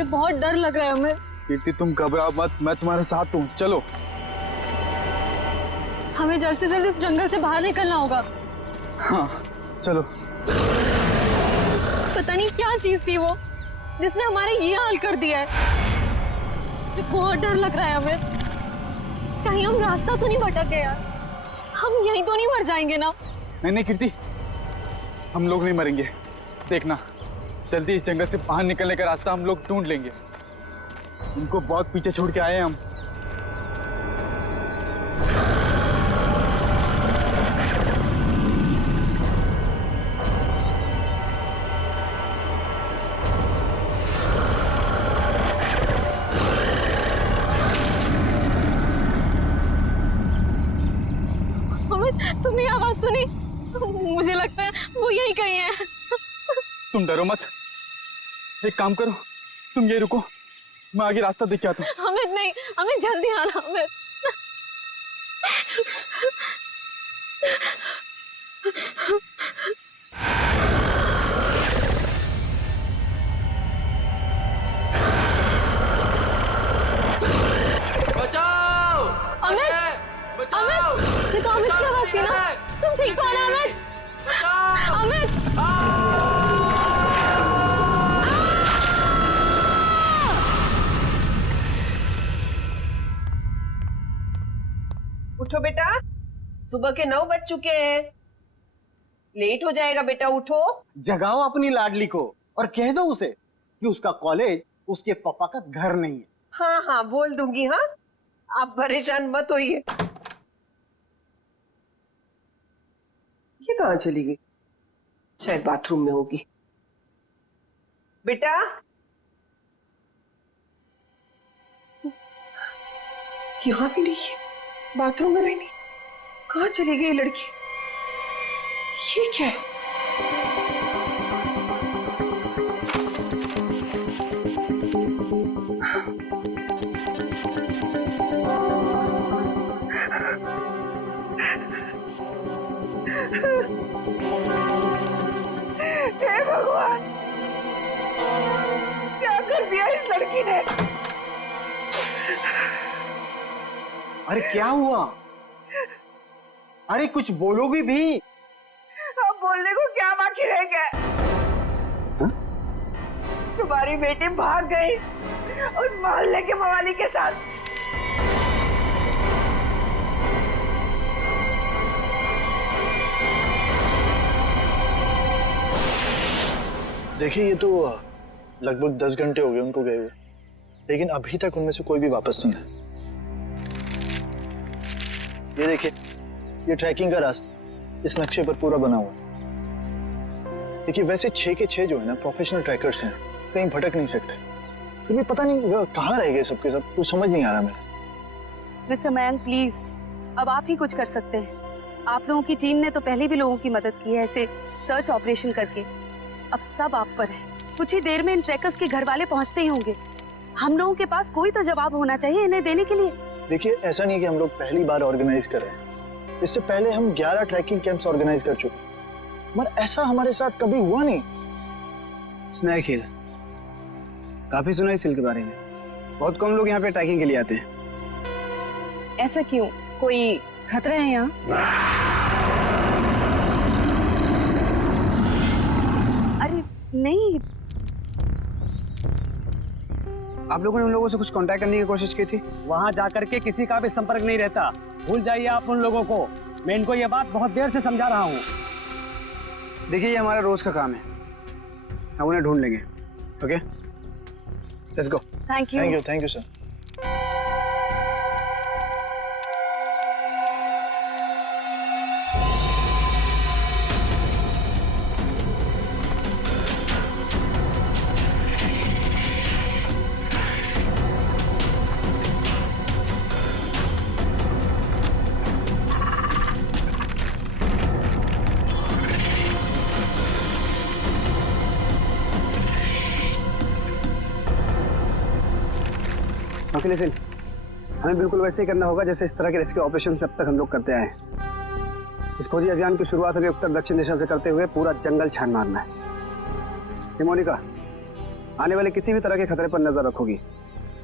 मुझे बहुत डर लग रहा है अमित। कीर्ति तुम घबराओ मत, मैं तुम्हारे साथ हूँ, चलो। हमें जल्द से जल्द इस जंगल से बाहर निकलना होगा। हाँ चलो। पता नहीं क्या चीज थी वो जिसने हमारे ये हाल कर दिया है। मुझे बहुत डर लग रहा है अमित, कहीं हम रास्ता तो नहीं भटक गए यार, हम यहीं तो नहीं मर जाएंगे ना? नहीं नहीं कीर्ति, हम लोग नहीं मरेंगे। देखना, जल्दी इस जंगल से बाहर निकलने का रास्ता हम लोग ढूंढ लेंगे। उनको बहुत पीछे छोड़ के आए हैं हम। तुमने आवाज सुनी? मुझे लगता है वो यही कहीं है। तुम डरो मत, एक काम करो, तुम ये रुको, मैं आगे रास्ता देख के आता हूँ। अमित नहीं, हमें जल्दी आना अमित। बचाओ! अमित! अमित! ये तो अमित की आवाज थी ना? तुम ठीक हो ना अमित? अमित! उठो बेटा, सुबह के 9 बज चुके हैं, लेट हो जाएगा बेटा, उठो। जगाओ अपनी लाडली को और कह दो उसे कि उसका कॉलेज उसके पापा का घर नहीं है। हाँ हाँ बोल दूंगी। हाँ, आप परेशान मत होइए। ये कहाँ चली गई? शायद बाथरूम में होगी। बेटा, यहाँ भी नहीं है, बाथरूम में भी नहीं। कहाँ चली गई लड़की? ये क्या है? हे भगवान, क्या कर दिया इस लड़की ने? अरे क्या हुआ? अरे कुछ बोलोगी भी? अब बोलने को क्या बाकी रह गया? तुम्हारी बेटी भाग गई उस मोहल्ले के मवाली के साथ। देखिए, ये तो लगभग 10 घंटे हो गए उनको गए हुए, लेकिन अभी तक उनमें से कोई भी वापस नहीं है। ये देखिए, ये ट्रैकिंग का रास्ता इस नक्शे पर पूरा बना हुआ है। देखिए, वैसे 6 के 6 जो है ना प्रोफेशनल ट्रैकर्स हैं, कहीं भटक नहीं सकते। फिर भी पता नहीं कहाँ रह गए सबके सब, कुछ समझ नहीं आ रहा मेरा। मिस्टर मयंक प्लीज, अब आप ही कुछ कर सकते हैं। आप लोगों की टीम ने तो पहले भी लोगों की मदद की है ऐसे सर्च ऑपरेशन करके। अब सब आप पर है। कुछ ही देर में इन ट्रैकर्स के घर वाले पहुंचते ही होंगे। हम लोगों के पास कोई तो जवाब होना चाहिए इन्हें देने के लिए। देखिए, ऐसा नहीं है कि हम लोग पहली बार ऑर्गेनाइज कर रहे हैं। इससे पहले हम 11 ट्रैकिंग कैंप्स ऑर्गेनाइज कर चुके हैं, मगर ऐसा हमारे साथ कभी हुआ नहीं। सुना है खेल, काफी सुना है इस हिल के बारे में। बहुत कम लोग यहाँ पे ट्रैकिंग के लिए आते हैं। ऐसा क्यों? कोई खतरा है यहाँ? अरे नहीं, आप लोगों ने उन लोगों से कुछ कांटेक्ट करने की कोशिश की थी? वहां जाकर के किसी का भी संपर्क नहीं रहता। भूल जाइए आप उन लोगों को। मैं इनको ये बात बहुत देर से समझा रहा हूँ। देखिए, ये हमारा रोज का काम है, हम उन्हें ढूंढ लेंगे। Okay, let's go. Thank you. Thank you sir. Okay listen, हमें बिल्कुल वैसे ही करना होगा जैसे इस तरह के रेस्क्यू ऑपरेशन अब तक हम लोग करते आए हैं। इस खोजी अभियान की शुरुआत हमें उत्तर दक्षिण दिशा से करते हुए पूरा जंगल छान मारना है। मोनिका, आने वाले किसी भी तरह के खतरे पर नजर रखोगी।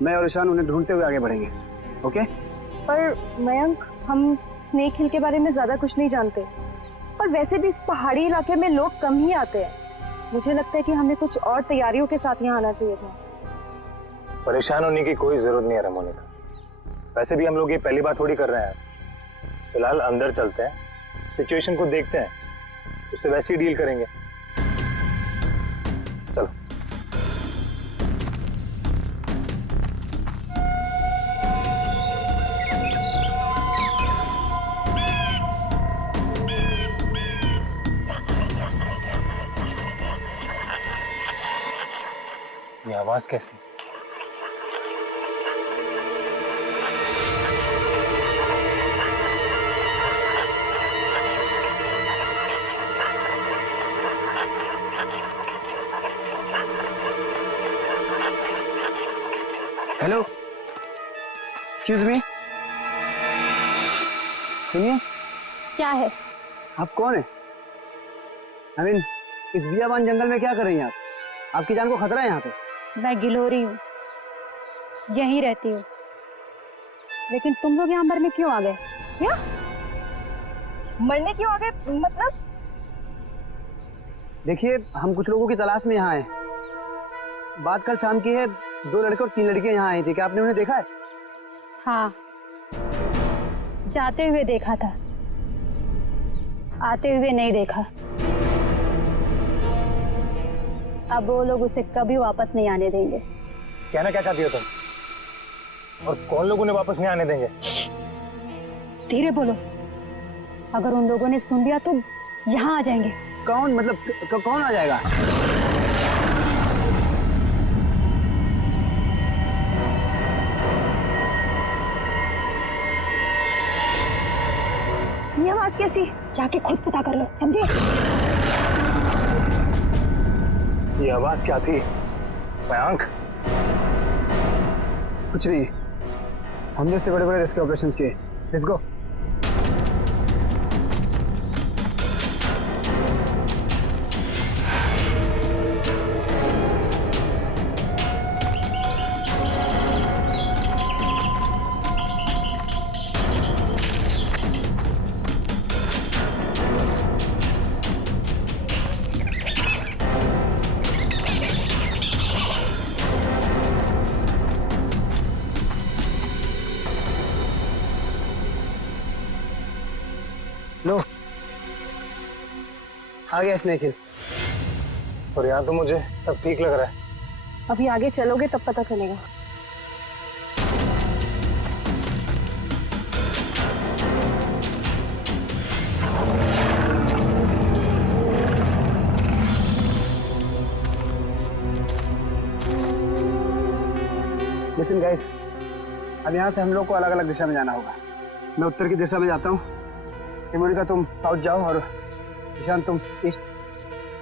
मैं और ईशान उन्हें ढूंढते हुए आगे बढ़ेंगे। ओके? पर मयंक, हम स्नेक हिल के बारे में ज्यादा कुछ नहीं जानते, और वैसे भी इस पहाड़ी इलाके में लोग कम ही आते हैं। मुझे लगता है कि हमें कुछ और तैयारियों के साथ यहाँ आना चाहिए था। परेशान होने की कोई जरूरत नहीं है रमोनिका। वैसे भी हम लोग ये पहली बार थोड़ी कर रहे हैं। फिलहाल अंदर चलते हैं, सिचुएशन को देखते हैं, उससे वैसे ही डील करेंगे। चलो। ये आवाज कैसी? हेलो, एक्सक्यूज मी, सुनिए। क्या है? आप कौन है? इस बियाबान जंगल में क्या कर रही हैं आप? आपकी जान को खतरा है यहाँ पे। मैं गिलोरी हूँ, यहीं रहती हूँ। लेकिन तुम लोग यहाँ मरने क्यों आ गए? क्या मरने क्यों आ गए? मतलब देखिए, हम कुछ लोगों की तलाश में यहाँ आए। बात कल शाम की है, 2 लड़के और 3 लड़कियां यहाँ आई थी। क्या आपने उन्हें देखा है? हाँ, जाते हुए देखा था, आते हुए नहीं देखा। अब वो लोग उसे कभी वापस नहीं आने देंगे। कहना क्या चाहती हो तुम? और कौन लोग उन्हें वापस नहीं आने देंगे? धीरे बोलो, अगर उन लोगों ने सुन लिया तो यहाँ आ जाएंगे। कौन? मतलब कौन आ जाएगा? ये आवाज कैसी? जाके खुद पता कर लो, समझे? ये आवाज क्या थी मयंक? कुछ नहीं, हमने इससे बड़े-बड़े रेस्क्यू ऑपरेशंस किए। Let's go. लो, आ गया स्नेक हिल। और यहाँ तो मुझे सब ठीक लग रहा है। अभी आगे चलोगे तब पता चलेगा। लिसन गाइस, अब यहाँ से हम लोग को अलग अलग दिशा में जाना होगा। मैं उत्तर की दिशा में जाता हूँ, मोनिका तुम साउथ जाओ, और ईशान तुम ईस्ट।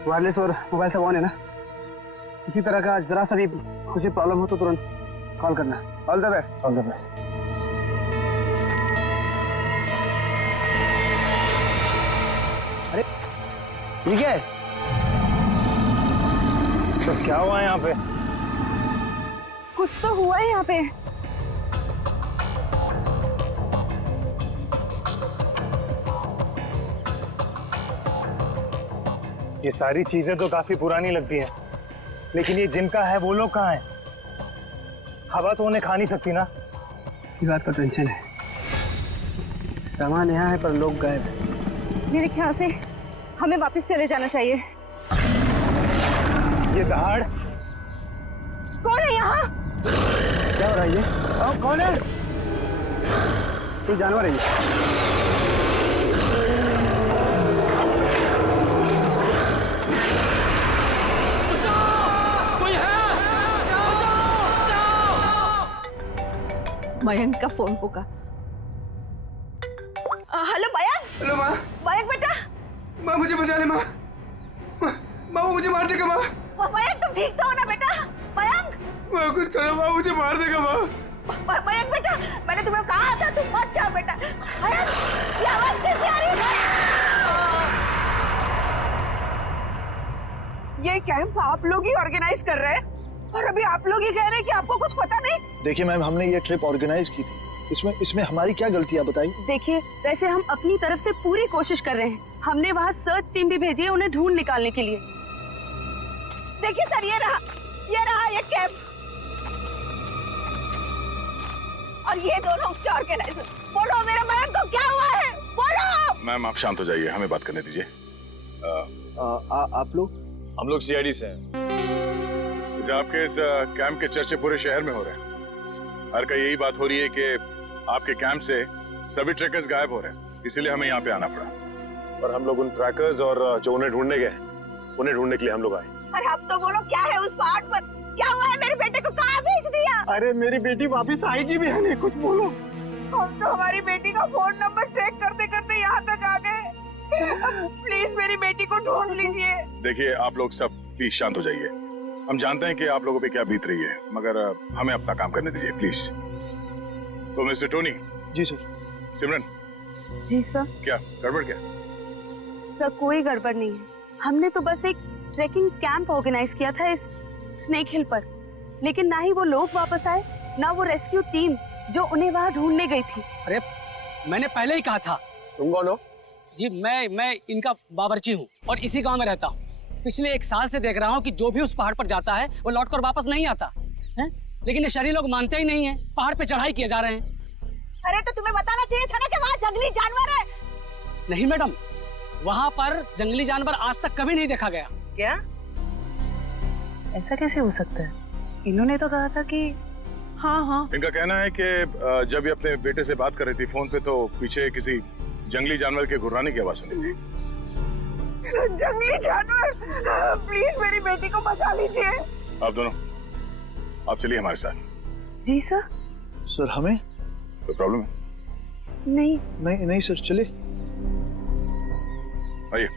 वायरलेस और मोबाइल सब ऑन है ना? किसी तरह का जरा सा भी कुछ भी प्रॉब्लम हो तो तुरंत कॉल करना। All the best. All the best. अरे ये क्या है? तो क्या हुआ है यहाँ पे? कुछ तो हुआ है यहाँ पे। ये सारी चीजें तो काफी पुरानी लगती हैं, लेकिन ये जिनका है वो लोग कहाँ हैं? हवा तो उन्हें खा नहीं सकती ना। इसी बात का टेंशन है। सामान यहाँ है पर लोग गायब हैं। मेरे ख्याल से हमें वापस चले जाना चाहिए। ये दहाड़ कौन है यहाँ? क्या हो रहा है ये? कौन है? कोई जानवर है ये? मयंक का फोन होगा। हेलो मयंक। हेलो माँ। मयंक बेटा। माँ मुझे बचा ले माँ। माँ वो मुझे मार देगा माँ। मयंक तुम ठीक तो हो ना बेटा? मयंक। माँ कुछ करो माँ, मुझे मार देगा माँ। मयंक बेटा, मैंने तुम्हें कहा था तुम मत जाओ बेटा। मयंक, ये आवाज कैसे आ रही है? ये कैंप आप लोग ही ऑर्गेनाइज कर रहे हैं? और अभी आप लोग ये कह रहे हैं कि आपको कुछ पता नहीं। देखिए मैम, हमने ये ट्रिप ऑर्गेनाइज की थी, इसमें हमारी क्या गलती है बताइए। देखिए, वैसे हम अपनी तरफ से पूरी कोशिश कर रहे हैं। हमने वहाँ सर्च टीम भी भेजी है उन्हें ढूंढ निकालने के लिए। देखिए सर, ये कैंप और ये दोनों उसके ऑर्गेनाइजर। बोलो मेरे मयंक को क्या हुआ है, बोलो। मैम आप शांत हो जाइए, हमें बात करने दीजिए। आप लोग? हम लोग सीआईडी से हैं। जैसे आपके इस कैंप के चर्चे पूरे शहर में हो रहे हैं। हर का यही बात हो रही है कि आपके कैंप से सभी ट्रैकर्स गायब हो रहे हैं, इसीलिए हमें यहाँ पे आना पड़ा। और हम लोग उन ट्रैकर्स और जो उन्हें ढूंढने गए, उन्हें ढूंढने के लिए हम लोग आए। अरे अब तो बोलो, क्या है उस पहाड़ पर, क्या हुआ है? मेरे बेटे को कहाँ भेज दिया? अरे मेरी बेटी वापस आएगी भी है नहीं, कुछ बोलो। हम तो हमारी बेटी का फोन नंबर ट्रैक करते करते यहाँ तक आ गए। प्लीज मेरी बेटी को ढूंढ लीजिए। देखिए आप लोग सब प्लीज शांत हो जाइए। हम जानते हैं कि आप लोगों पे क्या बीत रही है, मगर हमें अपना काम करने दीजिए प्लीज। तो मिस्टर टोनी। जी सर। सिमरन। जी सर। क्या गड़बड़ क्या? सर कोई गड़बड़ नहीं है। हमने तो बस एक ट्रैकिंग कैंप ऑर्गेनाइज किया था इस स्नेक हिल पर, लेकिन ना ही वो लोग वापस आए, ना वो रेस्क्यू टीम जो उन्हें वहाँ ढूंढने गई थी। अरे मैंने पहले ही कहा था। तुम कौन हो? जी मैं इनका बावर्ची हूँ और इसी गांव में रहता हूँ। पिछले 1 साल से देख रहा हूँ कि जो भी उस पहाड़ पर जाता है वो लौटकर वापस नहीं आता है, लेकिन ये शहरी लोग मानते ही नहीं है। पहाड़ पे चढ़ाई किए जा रहे हैं। अरे तो तुम्हें बताना चाहिए था ना कि वहाँ जंगली जानवर है। नहीं मैडम, वहाँ पर जंगली जानवर आज तक कभी नहीं देखा गया। क्या? ऐसा कैसे हो सकता है? इन्होंने तो कहा था कि हाँ। इनका कहना है कि जब ये अपने बेटे से बात कर रही थी फोन पे, तो पीछे किसी जंगली जानवर के गुर्राने की आवाज सुनी थी। जंगली जानवर, प्लीज मेरी बेटी को बचा लीजिए। आप दोनों, आप चलिए हमारे साथ। जी सर। सर हमें कोई प्रॉब्लम है? नहीं सर, चलिए। आइए।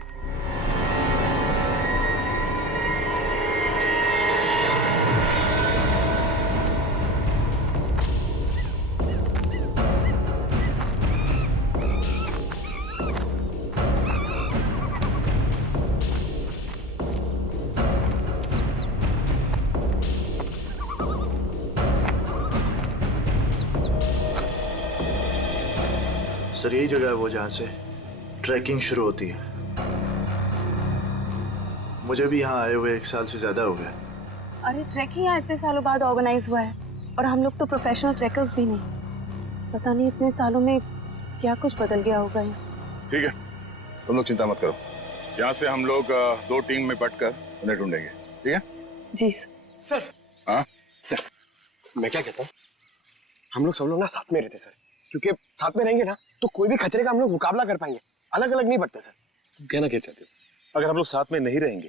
सर यही जगह है वो जहाँ से ट्रैकिंग शुरू होती है। मुझे भी यहाँ आए हुए 1 साल से ज्यादा हो गया। अरे ट्रैकिंग यहाँ इतने सालों बाद ऑर्गेनाइज हुआ है और हम लोग तो प्रोफेशनल ट्रैकर्स भी नहीं। पता नहीं इतने सालों में क्या कुछ बदल गया होगा यहाँ। ठीक है, तुम लोग चिंता मत करो। यहाँ से हम लोग 2 टीम में बंटकर उन्हें ढूंढेंगे, ठीक है? जी सर। हाँ सर, मैं क्या कहता हूँ, हम लोग सब लोग ना साथ में रहते सर, क्योंकि साथ में रहेंगे ना तो कोई भी खतरे का हम लोग मुकाबला कर पाएंगे। अलग अलग नहीं बढ़ते सर। तुम कहना क्या चाहते हो? अगर हम लोग साथ में नहीं रहेंगे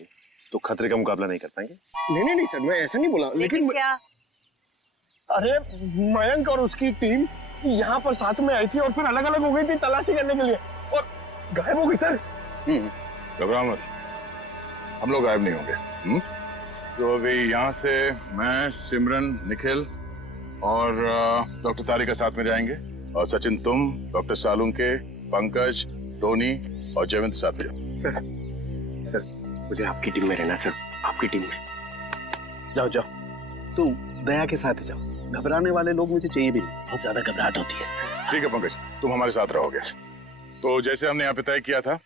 तो खतरे का मुकाबला नहीं कर पाएंगे? नहीं सर, मैं ऐसा नहीं बोला, लेकिन क्या? अरे मयंक और उसकी टीम यहाँ पर साथ में आई थी और फिर अलग अलग हो गई थी तलाशी करने के लिए और गायब हो गई सर। घबराओ मत, हम लोग गायब नहीं होंगे। तो अभी यहाँ से मैं, सिमरन, निखिल और डॉक्टर तारिका साथ में जाएंगे, और सचिन तुम, डॉक्टर सालुंके, पंकज, टोनी और जयवंत साथ में जाओ। सर मुझे आपकी टीम में रहना सर, आपकी टीम में। जाओ तुम दया के साथ जाओ, घबराने वाले लोग मुझे चाहिए भी नहीं, बहुत ज्यादा घबराहट होती है। ठीक है पंकज, तुम हमारे साथ रहोगे। तो जैसे हमने यहाँ पे तय किया था,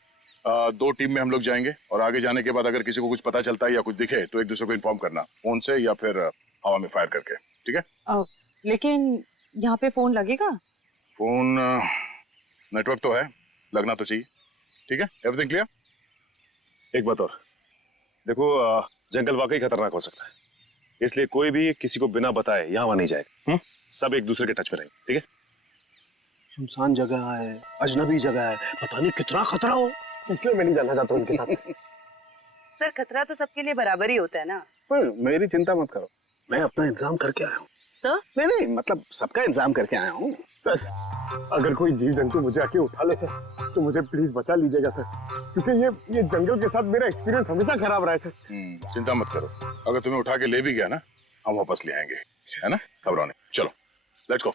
2 टीम में हम लोग जाएंगे और आगे जाने के बाद अगर किसी को कुछ पता चलता है या कुछ दिखे तो एक दूसरे को इन्फॉर्म करना, फोन से या फिर हवा में फायर करके, ठीक है? लेकिन यहाँ पे फोन लगेगा? फोन नेटवर्क तो है, लगना तो चाहिए। ठीक है, एवरीथिंग क्लियर? एक बात और देखो, जंगल वाकई खतरनाक हो सकता है, इसलिए कोई भी किसी को बिना बताए यहाँ नहीं जाएगा। सब एक दूसरे के टच में रहेंगे, ठीक है? सुनसान जगह है, अजनबी जगह है, पता नहीं कितना खतरा हो, इसलिए मैं नहीं जाना चाहता उनके साथ। सर खतरा तो सबके लिए बराबर ही होता है ना। पर मेरी चिंता मत करो, मैं अपना इंतजाम करके आया हूँ। सर? नहीं मतलब सबका इंतजाम करके आया हूँ। सर अगर कोई जीव जंतु मुझे आके उठा ले सर तो मुझे प्लीज बचा लीजिएगा सर, क्योंकि ये जंगल के साथ मेरा एक्सपीरियंस हमेशा खराब रहा है सर। चिंता मत करो, अगर तुम्हें उठा के ले भी गया ना, हम वापस ले आएंगे, है ना? घबराओ नहीं, चलो लेट्स गो।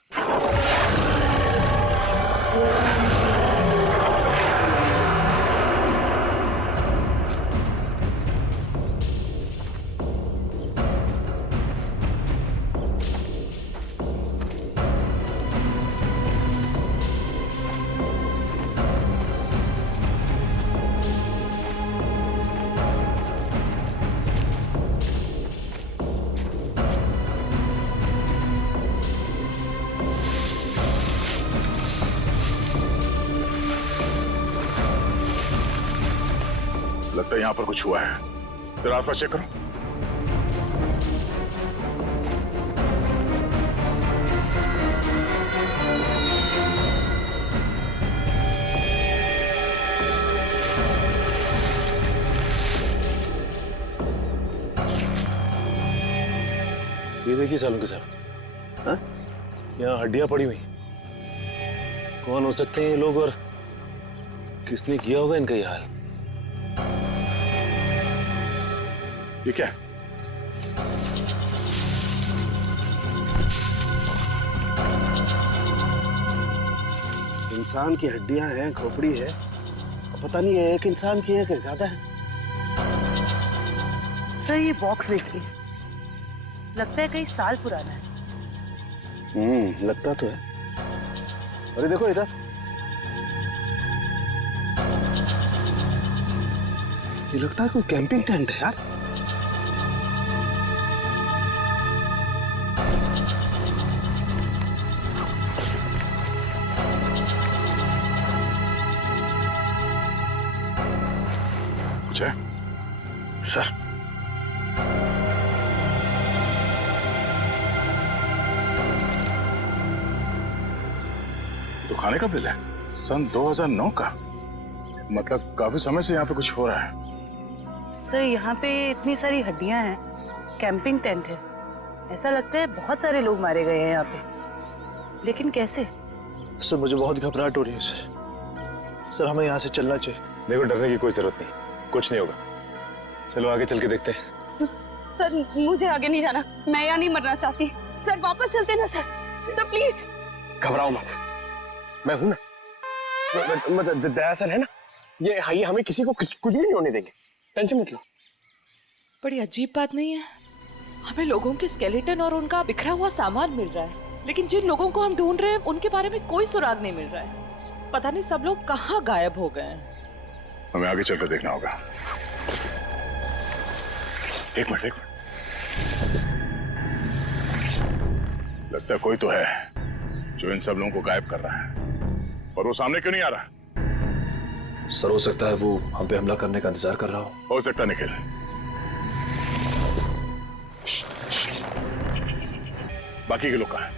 लगता है यहाँ पर कुछ हुआ है। तेरा आसपास चेक करो। ये देखिए सालों के साहब, हाँ? यहाँ हड्डियां पड़ी हुई। कौन हो सकते हैं ये लोग और किसने किया होगा इनका ये हाल? ये क्या? इंसान की हड्डियां हैं, खोपड़ी है, पता नहीं है एक इंसान की है कि ज्यादा है। सर ये बॉक्स देखिए, लगता है कई साल पुराना है। लगता तो है। अरे देखो इधर, ये लगता है कोई कैंपिंग टेंट है यार। कुछ है? सर तो खाने का बिल है सन 2009 का। मतलब काफी समय से यहाँ पे कुछ हो रहा है। सर यहाँ पे इतनी सारी हड्डियां हैं, कैंपिंग टेंट है, ऐसा लगता है बहुत सारे लोग मारे गए हैं यहाँ पे, लेकिन कैसे? सर मुझे बहुत घबराहट हो रही है सर हमें यहाँ से चलना चाहिए। देखो डरने की कोई जरूरत नहीं, कुछ नहीं होगा। चलो आगे चल के देखते हैं। सर मुझे आगे नहीं जाना, मैं यहाँ नहीं मरना चाहती। सर वापस चलते ना सर, सर प्लीज। घबराओ मत, मैं हूं ना। दया सर है ना, ये हमें किसी को कुछ भी नहीं होने देंगे, टेंशन मत लो। बड़ी अजीब बात नहीं है, हमें लोगों के स्केलेटन और उनका बिखरा हुआ सामान मिल रहा है, लेकिन जिन लोगों को हम ढूंढ रहे हैं उनके बारे में कोई सुराग नहीं मिल रहा है। पता नहीं सब लोग कहाँ गायब हो गए हैं। हमें आगे चलकर देखना होगा। एक मिनट। लगता है कोई तो है जो इन सब लोगों को गायब कर रहा है, और वो सामने क्यों नहीं आ रहा? सर हो सकता है वो हम पे हमला करने का इंतजार कर रहा हो सकता है निखिल। बाकी के लोग कहाँ हैं?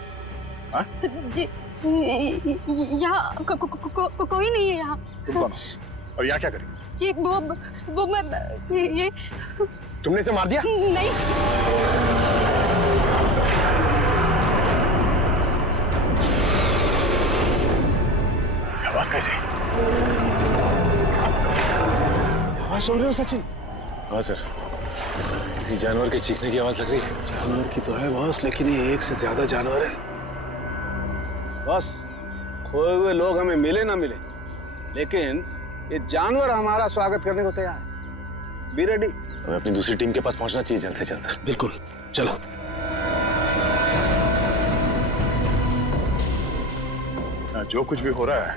हाँ? जी यहाँ कोई नहीं है यहाँ। तुम कौन हो? और यहाँ क्या करी? जी वो मैं ये तुमने इसे मार दिया? नहीं। आवाज कैसे? आवाज सुन रहे हो सचिन? हाँ सर, किसी जानवर के चीखने की आवाज लग रही है। जानवर की तो है बॉस, लेकिन ये एक से ज्यादा जानवर है। बॉस, खोए हुए लोग हमें मिले ना मिले, लेकिन ये जानवर हमारा स्वागत करने को तैयार है। Be ready. हमें अपनी दूसरी टीम के पास पहुंचना चाहिए जल्द से जल्द सर। बिल्कुल, चलो। जो कुछ भी हो रहा है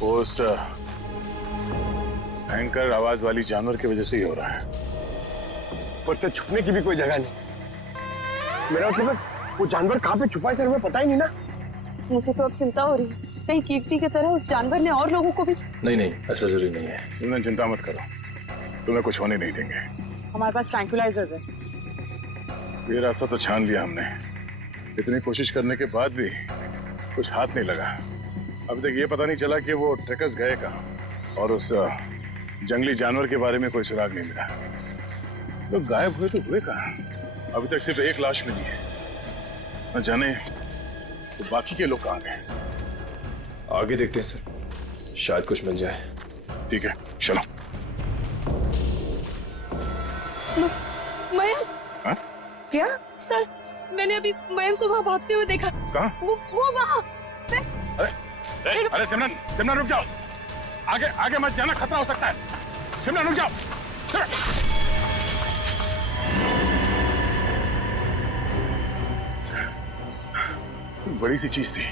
वो उस भयंकर आवाज वाली जानवर की वजह से ही हो रहा है। पर से छुपने की भी कोई जगह नहीं। मेरा मतलब वो जानवर कहाँ पे छुपा है सर, हमें पता ही नहीं ना। मुझे तो अब चिंता हो रही है, कहीं कीर्ति की तरह उस जानवर ने और लोगों को भी। नहीं ऐसा जरूरी नहीं है। सिमरन चिंता मत करो, तुम्हें कुछ होने नहीं देंगे। हमारे पास ट्रैंक्विलाइजर्स है। ये रास्ता तो छान लिया हमने, इतनी कोशिश करने के बाद भी कुछ हाथ नहीं लगा। अभी तक ये पता नहीं चला कि वो ट्रैकर्स गए कहाँ, और उस जंगली जानवर के बारे में कोई सुराग नहीं मिला। लोग गायब हुए तो हुए कहाँ? अभी तक सिर्फ एक लाश मिली है, न जाने तो बाकी के लोग कहाँ गए। आगे देखते हैं सर, शायद कुछ मिल जाए। ठीक है चलो। मयंक। हाँ? क्या? सर मैंने अभी मयंक को वहाँ भागते हुए देखा। कहाँ? वो वहाँ। अरे सिमरन रुक जाओ, आगे मत जाना, खतरा हो सकता है। सिमरन रुक जाओ। बड़ी सी चीज थी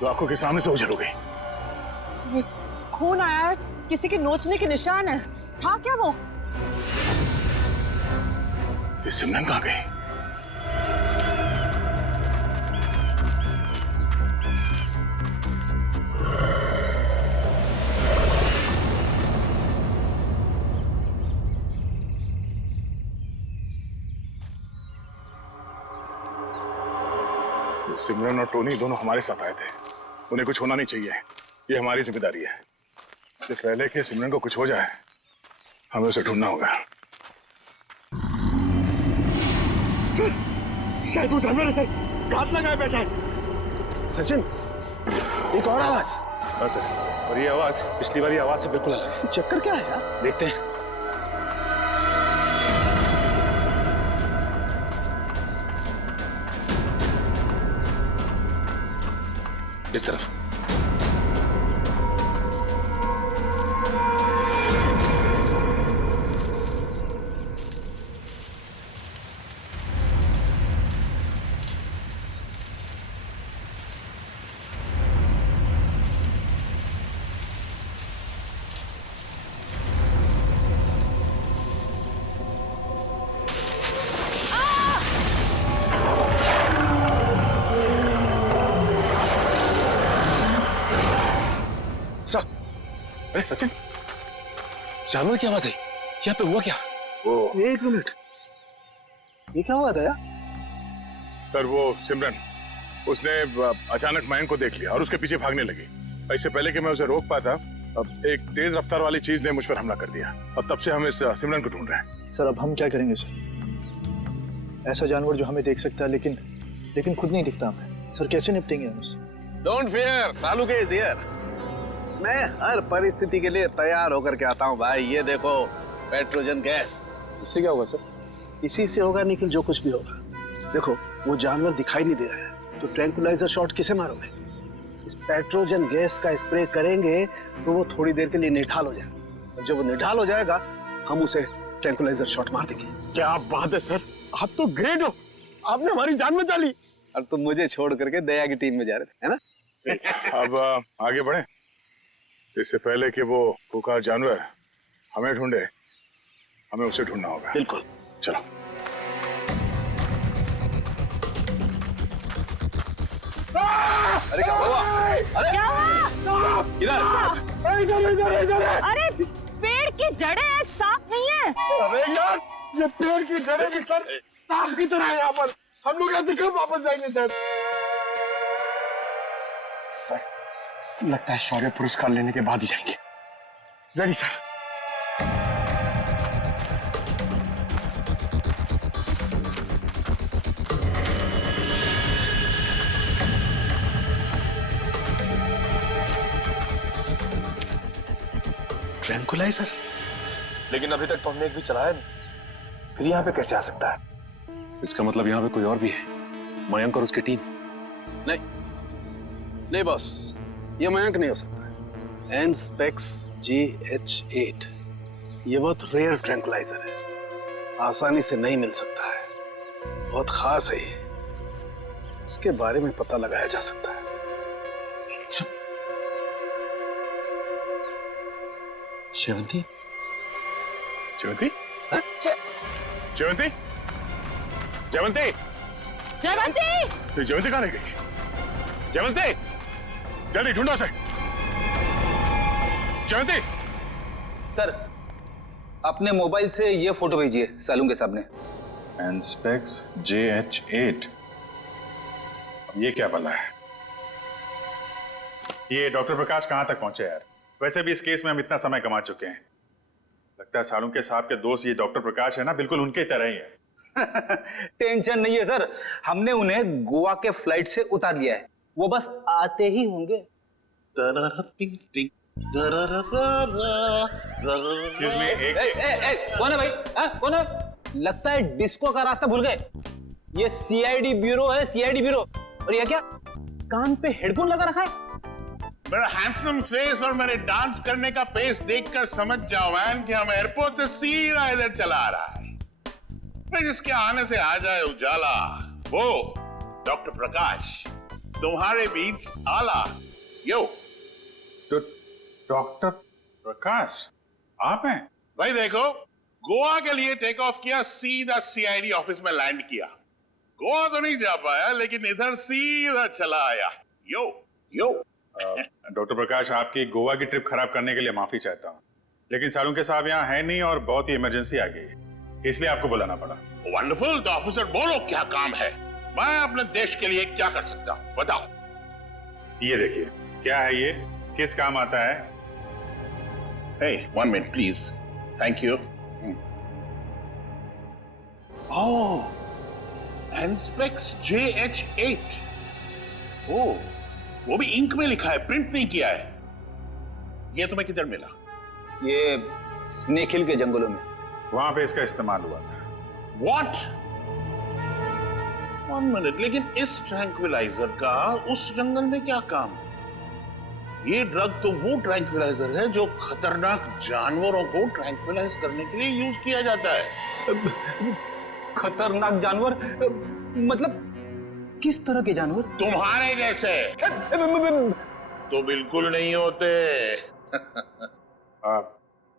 तो आंखों के सामने से उजड़ हो गई। खून आया है, किसी के नोचने के निशान है। हाँ क्या वो? ये सिमरन कहाँ गई? सिमरन और टोनी दोनों हमारे साथ आए थे, उन्हें कुछ होना नहीं चाहिए, ये हमारी जिम्मेदारी है। इससे पहले कि सिमरन को कुछ हो जाए हमें उसे ढूंढना होगा। सर, शायद वो जानवर है सर, घात लगाए बैठा है। सचिन, एक और आवाज। हाँ सर, और ये आवाज पिछली वाली आवाज से बिल्कुल अलग है। चक्कर क्या है यार? देखते हैं। इस तरफ। अरे सचिन, जानवर की आवाज है, यहाँ पे हुआ क्या? वो एक मिनट, ये क्या हुआ था यार? सर वो सिमरन, उसने अचानक मयंक को देख लिया और उसके पीछे भागने लगी। इससे पहले कि मैं उसे रोक पाता, अब एक तेज रफ्तार वाली चीज ने मुझ पर हमला कर दिया और तब से हम इस सिमरन को ढूंढ रहे हैं। सर अब हम क्या करेंगे सर? ऐसा जानवर जो हमें देख सकता है लेकिन खुद नहीं दिखता हमें। सर कैसे निपटेंगे हम उससे? डोंट फियर, सालू के इज हियर। मैं हर परिस्थिति के लिए तैयार होकर के आता हूँ भाई। ये देखो पेट्रोजन गैस। इससे क्या होगा सर? इसी से होगा निखिल, जो कुछ भी होगा। देखो वो जानवर दिखाई नहीं दे रहा है, तो ट्रैंकुलाइजर शॉट किसे मारोगे? इस पेट्रोजन गैस का स्प्रे करेंगे तो वो थोड़ी देर के लिए निढाल हो जाएगा, और जब वो निढाल हो जाएगा हम उसे ट्रैंकुलाइजर शॉट मार देंगे। क्या बात है सर, आप तो ग्रेट हो, आपने हमारी जान बचा ली। और तुम मुझे छोड़ करके दया की टीम में जा रहे थे, है ना? अब आगे बढ़े, इससे पहले कि वो खुंखार जानवर हमें ढूंढे, हमें उसे ढूंढना होगा। बिल्कुल, चलो। अरे क्या हुआ? अरे क्या हुआ? इधर। अरे पेड़ की जड़ें हैं, सांप नहीं है। अबे यार, ये पेड़ की जड़ें भी सर सांप की तरह है यहाँ पर। हम लोग ऐसे कब वापस जाएंगे सर? सर लगता है शौर्य पुरस्कार लेने के बाद ही जाएंगे। Ready sir. ट्रैंकुलाइजर? लेकिन अभी तक तो हमने एक भी चलाया नहीं, फिर यहाँ पे कैसे आ सकता है? इसका मतलब यहाँ पे कोई और भी है, मयंक और उसकी टीम। नहीं बॉस, ये मयंक नहीं हो सकता। एनस्पेक्स GH8 ये बहुत रेयर ट्रैंकुलाइजर है, आसानी से नहीं मिल सकता है, बहुत खास है ये। इसके बारे में पता लगाया जा सकता है। शेवंती? जयवंती? जयवंती? जयवंती? जयवंती! जयवंती कहाँ रह गई? जयवंती! जल्दी ढूंढो उसे। जयवंती! सर, अपने मोबाइल से ये फोटो भेजिए सालून के सामने। एनस्पेक्स JH8, ये क्या बला है? ये डॉक्टर प्रकाश कहाँ तक पहुंचे यार? वैसे भी इस केस में हम इतना समय कमा चुके हैं। लगता है सालुंके साहब के दोस्त ये डॉक्टर प्रकाश है ना, बिल्कुल उनके तरह ही है। टेंशन नहीं है सर, हमने उन्हें गोवा के फ्लाइट से उतार लिया है, वो बस आते ही होंगे। कौन है भाई? कौन है? लगता है डिस्को का रास्ता भूल गए। ये CID ब्यूरो है, CID ब्यूरो। और ये क्या, कान पे हेडफोन लगा रखा है? मेरा हैंडसम फेस और मेरे डांस करने का पेस देखकर समझ जाओ मैन कि हम एयरपोर्ट से सीधा इधर चला आ रहा है। फिर जिसके आने से आ जाए उजाला, वो डॉक्टर प्रकाश तुम्हारे बीच आला। यो तो डॉक्टर प्रकाश आप हैं? भाई देखो, गोवा के लिए टेक ऑफ किया, सीधा CID ऑफिस में लैंड किया। गोवा तो नहीं जा पाया, लेकिन इधर सीधा चला आया। यो यो डॉक्टर प्रकाश, आपकी गोवा की ट्रिप खराब करने के लिए माफी चाहता हूँ, लेकिन सालुंके साहब यहाँ है नहीं और बहुत ही इमरजेंसी आ गई है, इसलिए आपको बुलाना पड़ा। वंडरफुल, तो ऑफिसर बोलो क्या काम है? मैं अपने देश के लिए क्या कर सकता हूं, बताओ। ये देखिए, क्या है ये, किस काम आता है? Hey, 1 minute, please. Thank you. Oh, Anspex JH8. Oh, वो भी इंक में लिखा है, प्रिंट नहीं किया है। ये तुम्हें किधर मिला? ये स्नेक हिल के जंगलों में। वहां पे इसका इस्तेमाल हुआ था। What? 1 minute, लेकिन इस ट्रैंक्विलाइजर का उस जंगल में क्या काम? ये ड्रग तो वो ट्रैंक्विलाइजर है जो खतरनाक जानवरों को ट्रैंक्विलाइज करने के लिए यूज किया जाता है। खतरनाक जानवर मतलब किस तरह के जानवर? तुम्हारे जैसे तो बिल्कुल नहीं होते।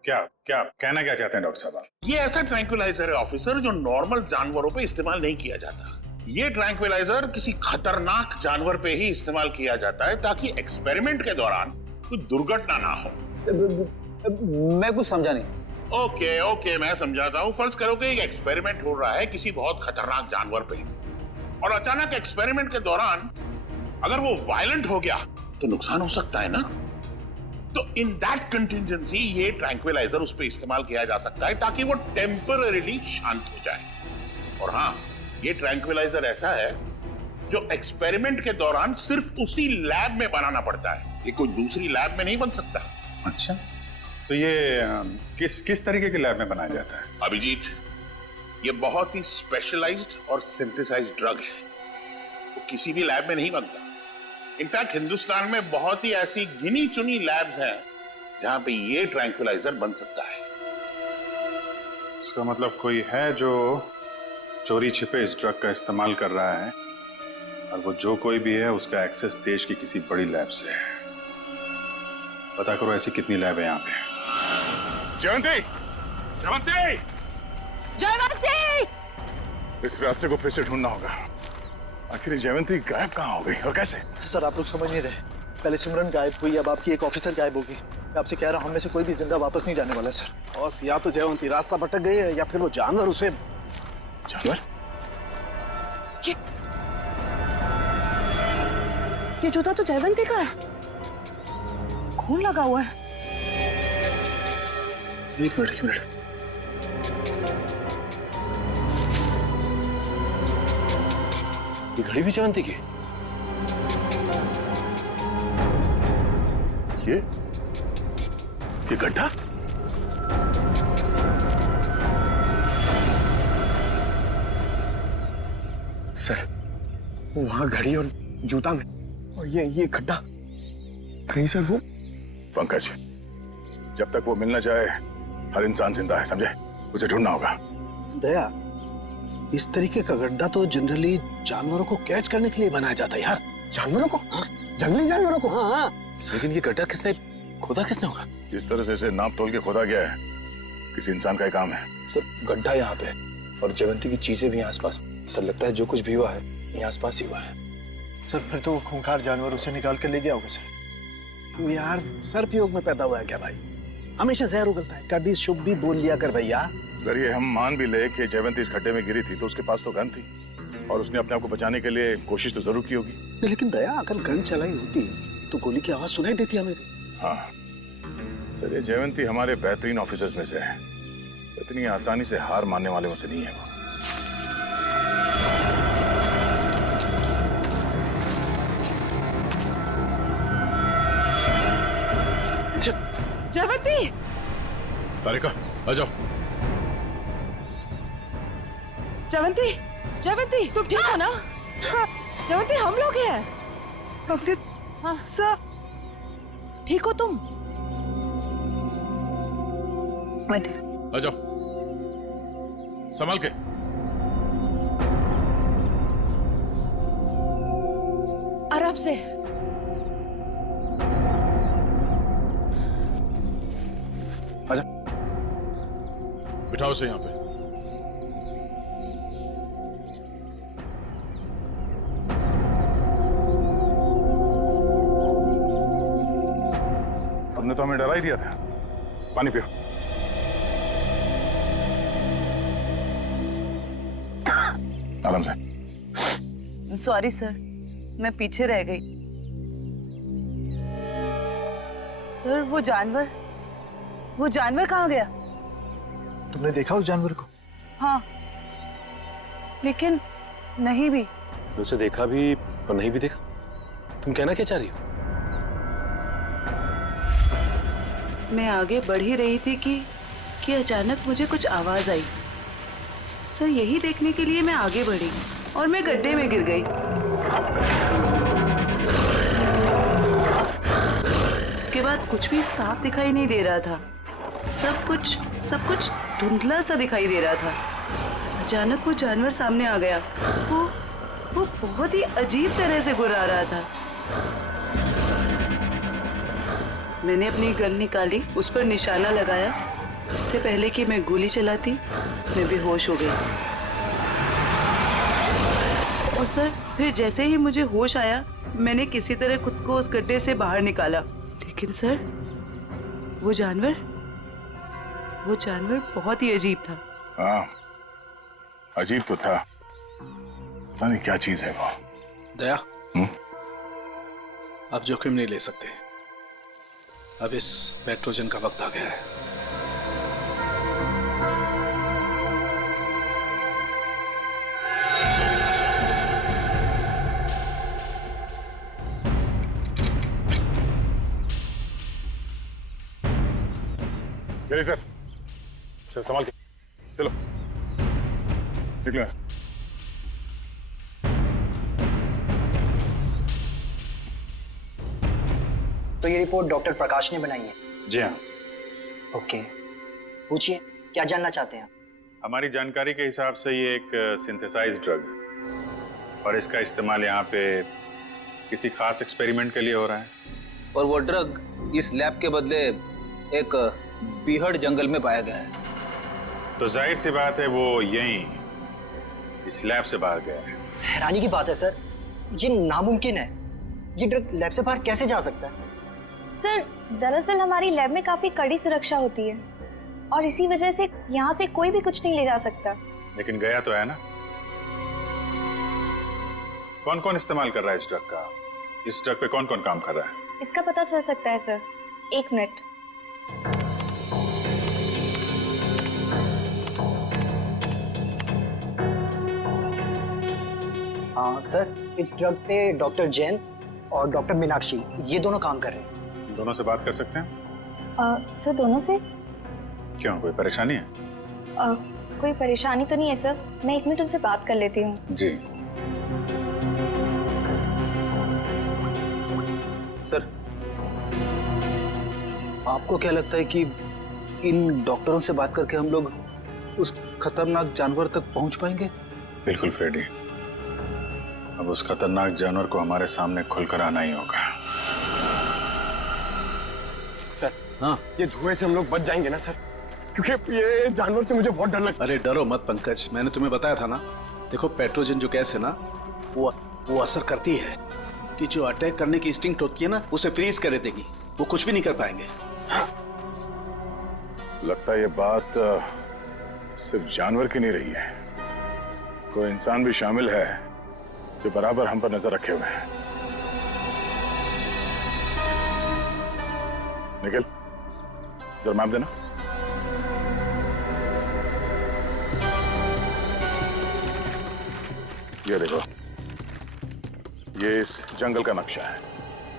क्या क्या कहना क्या चाहते हैं डॉक्टर साहब? ये ऐसा ट्रैंक्विलाइजर है ऑफिसर जो नॉर्मल जानवरों पे इस्तेमाल नहीं किया जाता। ये ट्रैंक्विलाइजर किसी खतरनाक जानवर पे ही इस्तेमाल किया जाता है ताकि एक्सपेरिमेंट के दौरान कोई दुर्घटना ना हो। मैं कुछ समझा नहीं। ओके, मैं समझाता हूँ। फर्ज करो कि एक एक्सपेरिमेंट हो रहा है किसी बहुत खतरनाक जानवर पे, और अचानक एक्सपेरिमेंट के दौरान अगर वो वायलेंट हो गया तो नुकसान हो सकता है ना। तो इन दैट कंटिजेंसी ये ट्रैंक्विलाइजर उस पर इस्तेमाल किया जा सकता है ताकि वो टेम्पररीली शांत हो जाए। और हाँ, ये ट्रैंक्विलाइजर ऐसा है जो एक्सपेरिमेंट के दौरान सिर्फ उसी लैब में बनाना पड़ता है, ये कोई दूसरी लैब में नहीं बन सकता। अच्छा, तो ये किस तरीके के लैब में बनाया जाता है? अभिजीत, ये बहुत ही स्पेशलाइज्ड और सिंथेसाइज्ड ड्रग है, वो किसी भी लैब में नहीं बनता। इनफैक्ट हिंदुस्तान में बहुत ही ऐसी गिनी चुनी लैब्स हैं जहां पे ये ट्रैंक्विलाइजर बन सकता है। इसका मतलब कोई है जो चोरी छिपे इस ड्रग का इस्तेमाल कर रहा है, और वो जो कोई भी है उसका एक्सेस देश की किसी बड़ी लैब से है। पता करो ऐसी कितनी लैब है यहाँ पे। जयंती! इस रास्ते को फिर से ढूंढना होगा। आखिर जयंती गायब कहाँ हो गई और कैसे? सर आप लोग समझ नहीं रहे। पहले सिमरन गायब हुई, अब आपकी एक ऑफिसर गायब होगी। मैं आपसे कह रहा हूँ, हम में से कोई भी जिंदा वापस नहीं जाने वाला है सर। बॉस, या तो जयवंती रास्ता भटक गई है या फिर वो जानवर उसे। जानवर? ये जूता तो जयवंती का है, खून लगा हुआ है। एक मिनट। ये घड़ी भी जयवंती की? ये गड्ढा? सर, वहां घड़ी और जूता में, और ये गड्ढा कहीं सर वो। पंकज, जब तक वो मिलना चाहे हर इंसान जिंदा है, समझे? उसे ढूंढना होगा। दया, इस तरीके का गड्ढा तो जनरली जानवरों को कैच करने के लिए बनाया जाता है यार। जानवरों को? हाँ, जंगली जानवरों को। हाँ। लेकिन ये गड्ढा किसने खोदा जिस तरह से इसे नाप तोल के खोदा गया है, किसी इंसान का ही काम है। सर, गड्ढा यहाँ पे और जयवंती की चीजें भी आसपास। सर, लगता है जो कुछ भी हुआ है ये आसपास ही हुआ है। सर फिर तो वो खूंखार जानवर उसे निकाल कर ले गया होगा सर। तू यार सर्पयोग में पैदा हुआ है क्या भाई? हमेशा जहर उगलता है, कभी शुभ भी बोल लिया कर भैया। अगर ये हम मान भी ले कि जयवंती इस खड्डे में गिरी थी तो उसके पास तो गन थी और उसने अपने आप को बचाने के लिए कोशिश तो जरूर की होगी। लेकिन दया, अगर गन चलाई होती तो गोली की आवाज सुनाई देती हमें भी। हाँ सर, ये जयवंती हमारे बेहतरीन ऑफिसर्स में से है, इतनी आसानी से हार मानने वाले में से नहीं है वो। जयवंती! तारिका, आ जाओ। जयवंती, जयवंती, तुम ठीक हो ना? जयवंती, हम लोग हैं। डॉक्टर, हाँ सर, ठीक हो तुम? आ जाओ, संभाल के। आराम से। आजा, बिठाओ से यहाँ पे। तुमने तो हमें डरा ही दिया था। पानी पियो। आराम से। सॉरी सर, मैं पीछे रह गई। सर वो जानवर कहाँ गया? तुमने देखा उस जानवर को? हाँ, लेकिन नहीं भी। उसे देखा भी और नहीं भी देखा। तुम कहना क्या चाह रही हो? मैं आगे बढ़ ही रही थी कि अचानक मुझे कुछ आवाज आई। सर यही देखने के लिए मैं आगे बढ़ी और मैं गड्ढे में गिर गई। उसके बाद कुछ भी साफ दिखाई नहीं दे रहा था। सब कुछ धुंधला सा दिखाई दे रहा था। अचानक वो जानवर सामने आ गया। वो बहुत ही अजीब तरह से गुर्रा रहा था। मैंने अपनी गन निकाली, उस पर निशाना लगाया। इससे पहले कि मैं गोली चलाती, मैं बेहोश हो गई। और सर फिर जैसे ही मुझे होश आया, मैंने किसी तरह खुद को उस गड्ढे से बाहर निकाला। लेकिन सर वो जानवर बहुत ही अजीब था। हाँ, अजीब तो था। पता नहीं क्या चीज है वो। दया, अब जोखिम नहीं ले सकते। अब इस पेट्रोजन का वक्त आ गया है। सर, चल संभाल के चलो, निकलो। तो ये रिपोर्ट डॉक्टर प्रकाश ने बनाई है? जी हाँ। ओके, पूछिए क्या जानना चाहते हैं? हमारी जानकारी के हिसाब से ये एक सिंथेसाइज्ड ड्रग है और इसका इस्तेमाल यहाँ पे किसी खास एक्सपेरिमेंट के लिए हो रहा है। और वो ड्रग इस लैब के बदले एक बीहड़ जंगल में पाया गया है। तो जाहिर सी बात है वो यहीं इस लैब से बाहर गया है। हैरानी की बात है सर, ये नामुमकिन है। ये ड्रग लैब से बाहर कैसे जा सकता है? सर दरअसल हमारी लैब में काफी कड़ी सुरक्षा होती है और इसी वजह से यहाँ से कोई भी कुछ नहीं ले जा सकता। लेकिन गया तो है ना। कौन कौन इस्तेमाल कर रहा है इस ड्रग का? इस ड्रग पे कौन कौन काम कर रहा है? इसका पता चल सकता है सर। 1 मिनट। हाँ सर, इस ड्रग पे डॉक्टर जैन और डॉक्टर मीनाक्षी ये दोनों काम कर रहे हैं। दोनों से बात कर सकते हैं? सर दोनों से? क्यों, कोई परेशानी है? कोई परेशानी तो नहीं है सर, मैं 1 मिनट उनसे बात कर लेती हूँ। जी सर, आपको क्या लगता है कि इन डॉक्टरों से बात करके हम लोग उस खतरनाक जानवर तक पहुंच पाएंगे? बिल्कुल फ्रेडी, अब उस खतरनाक जानवर को हमारे सामने खुलकर आना ही होगा। सर, हाँ, ये धुएं से हम लोग बच जाएंगे ना सर? क्योंकि ये जानवर से मुझे बहुत डर लगता है। अरे डरो मत पंकज, मैंने तुम्हें बताया था ना। देखो पेट्रोजन जो गैस है ना, वो असर करती है कि जो अटैक करने की इंस्टिंक्ट होती है ना, उसे फ्रीज कर देगी। वो कुछ भी नहीं कर पाएंगे। लगता है ये बात सिर्फ जानवर की नहीं रही है, कोई इंसान भी शामिल है जो बराबर हम पर नजर रखे हुए हैं। निखिल, जरा मैप देना। ये देखो, ये इस जंगल का नक्शा है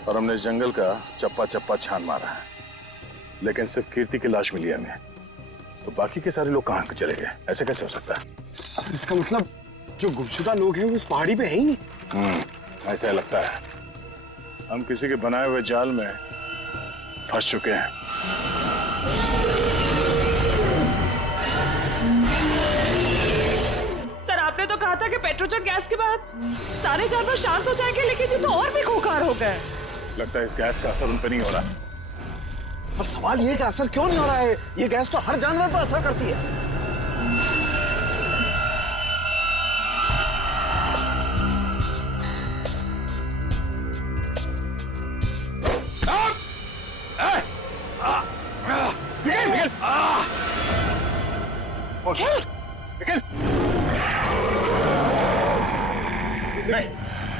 और हमने इस जंगल का चप्पा चप्पा छान मारा है, लेकिन सिर्फ कीर्ति की लाश मिली हमें। तो बाकी के सारे लोग कहाँ चले गए? ऐसे कैसे हो सकता है? सर, इसका मतलब जो गुमशुदा लोग हैं वो उस पहाड़ी पे है ही नहीं। ऐसा लगता है हम किसी के बनाए हुए जाल में फंस चुके हैं। सर आपने तो कहा था कि पेट्रोजन गैस के बाद सारे जानवर शांत हो जाएंगे, लेकिन ये तो और भी खूंखार हो गए। लगता है इस गैस का असर उन पर नहीं हो रहा। पर सवाल ये कि असर क्यों नहीं हो रहा है? ये गैस तो हर जानवर पर असर करती है।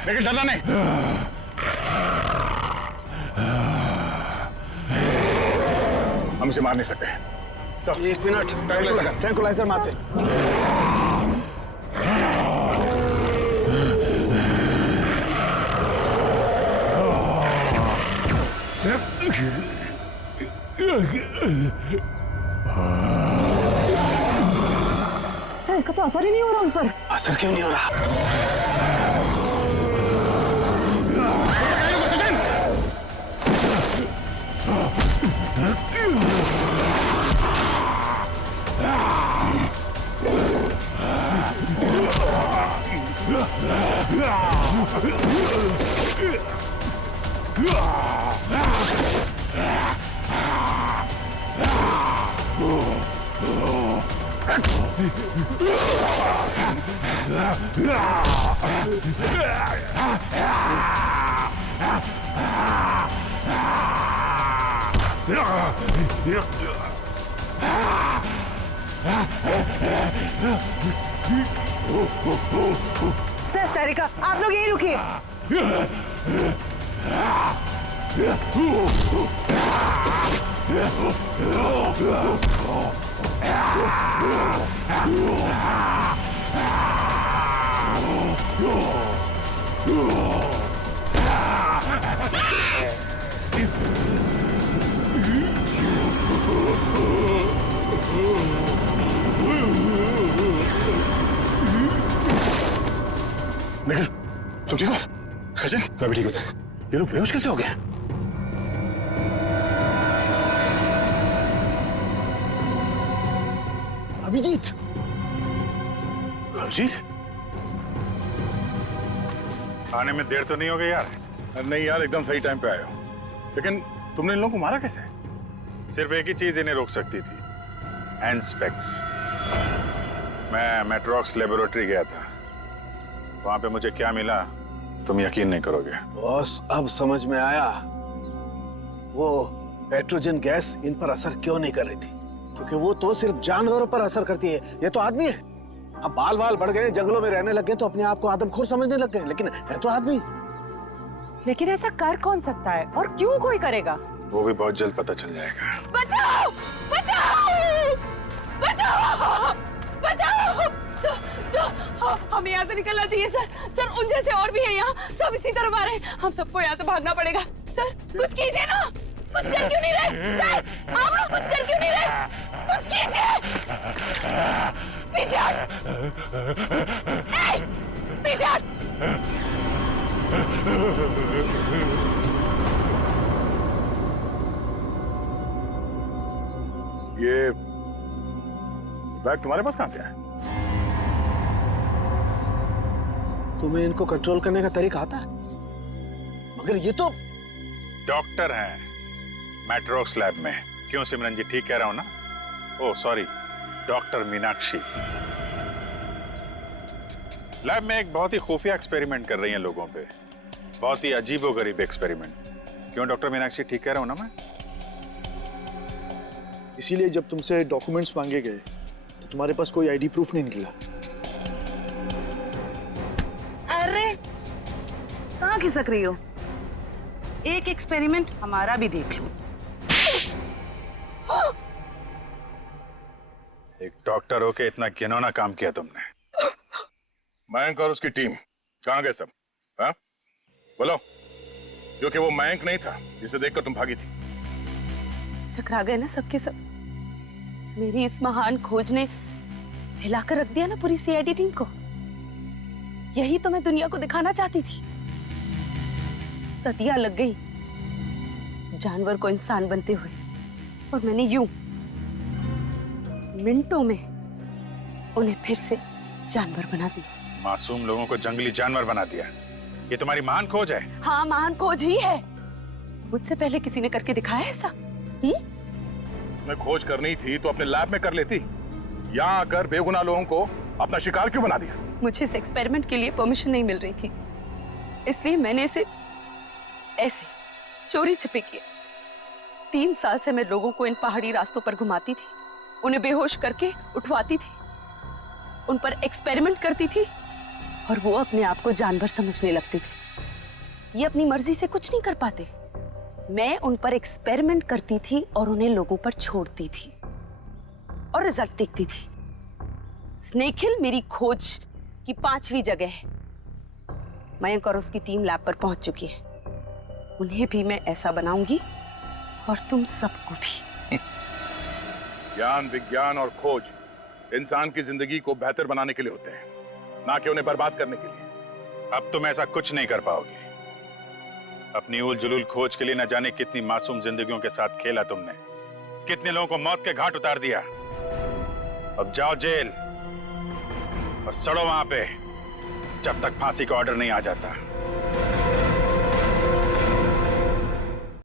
लेकिन डरना नहीं। हम इसे मार नहीं सकते। सब 1 मिनट, ट्रैंकुलाइजर मारते। सर इसका तो असर ही नहीं हो रहा उन पर। असर क्यों नहीं हो रहा? सर तारिका, आप लोग यहीं रुकिए। निखिल, तुम ठीक हो? सचिन, मैं भी ठीक हूँ सर। ये लोग बेहोश कैसे हो गए? अभिजीत, अभिजीत, आने में देर तो नहीं हो गई यार? नहीं यार, एकदम सही टाइम पे आए हो। लेकिन तुमने इन लोगों को मारा कैसे? सिर्फ एक ही चीज इन्हें रोक सकती थी, एंस्पेक्स। मैं मेट्रॉक्स लेबोरेटरी गया था, वहां पे मुझे क्या मिला तुम यकीन नहीं करोगे। बॉस, अब समझ में आया वो पेट्रोजन गैस इन पर असर क्यों नहीं कर रही थी। क्योंकि वो तो सिर्फ जानवरों पर असर करती है, ये तो आदमी है। अब बाल बाल बढ़ गए, जंगलों में रहने लग गए तो अपने आप को आदमखोर समझने लग गए, लेकिन है तो आदमी। लेकिन ऐसा कर कौन सकता है और क्यों कोई करेगा? वो भी बहुत जल्द पता चल जाएगा। बचाओ! बचाओ! बचाओ! बचाओ! हमें यहाँ से निकलना चाहिए सर। सर उन जैसे और भी है यहाँ, सब इसी तरफ आ रहे हैं। हम सबको यहाँ से भागना पड़ेगा। सर कुछ कीजिए ना, कुछ कर क्यों नहीं रहे? सर आप लोग कुछ कर क्यों नहीं रहे? कुछ कीजिए। पीछे हट! पीछे हट! ये बैग तुम्हारे पास कहां से है? तुम्हें इनको कंट्रोल करने का तरीका आता है? मगर ये तो डॉक्टर हैं मैट्रॉक्स लैब में। क्यों सिमरन जी, ठीक कह रहा हूं ना? Oh sorry, doctor Meenakshi lab में एक बहुत ही खुफिया एक्सपेरिमेंट कर रही हैं लोगों पे, बहुत ही अजीबोगरीब एक्सपेरिमेंट। क्यों डॉक्टर मीनाक्षी, ठीक कह रहा हूं ना मैं? इसीलिए जब तुमसे डॉक्यूमेंट्स मांगे गए तो तुम्हारे पास कोई आईडी प्रूफ नहीं निकला। अरे कहाँ खिसक रही हो? एक एक्सपेरिमेंट हमारा भी देख लो। एक डॉक्टर होके इतना घिनौना काम किया तुमने। मयंक और उसकी टीम कहाँ गए सब? हाँ बोलो, जो कि वो मयंक नहीं था जिसे देखकर तुम भागी थी। चकरा गए ना सबके सब। मेरी इस महान खोज ने हिलाकर रख दिया ना पूरी सीआईडी टीम को। यही तो मैं दुनिया को दिखाना चाहती थी। सदियां लग गई जानवर को इंसान बनते हुए, और मैंने यूं मिनटों में उन्हें फिर से जानवर बना दिया। मासूम लोगों को जंगली जानवर बना दिया। ये तुम्हारी महान खोज है? हाँ, महान खोज ही है। मुझसे पहले किसी ने करके दिखाया ऐसा? मैं खोज करनी थी तो अपने लैब में कर लेती। यहाँ आकर बेगुनाह लोगों को अपना शिकार क्यों बना दिया? मुझे इस एक्सपेरिमेंट के लिए परमिशन नहीं मिल रही थी, इसलिए मैंने इसे ऐसे चोरी छिपे किया। 3 साल से मैं लोगों को इन पहाड़ी रास्तों पर घुमाती थी, उन्हें बेहोश करके उठवाती थी, उन पर एक्सपेरिमेंट करती थी और वो अपने आप को जानवर समझने लगते थे। ये अपनी मर्जी से कुछ नहीं कर पाते। मैं उन पर एक्सपेरिमेंट करती थी और उन्हें लोगों पर छोड़ती थी और रिजल्ट देखती थी। स्नेक हिल मेरी खोज की 5वीं जगह है। मयंक और उसकी टीम लैब पर पहुंच चुकी है। उन्हें भी मैं ऐसा बनाऊंगी और तुम सबको भी। ज्ञान, विज्ञान और खोज इंसान की जिंदगी को बेहतर बनाने के लिए होते हैं, ना कि उन्हें बर्बाद करने के लिए। अब तुम ऐसा कुछ नहीं कर पाओगे। अपनी उल जुलूल खोज के लिए न जाने कितनी मासूम जिंदगियों के साथ खेला तुमने, कितने लोगों को मौत के घाट उतार दिया। अब जाओ जेल और सड़ो वहां पे जब तक फांसी का ऑर्डर नहीं आ जाता।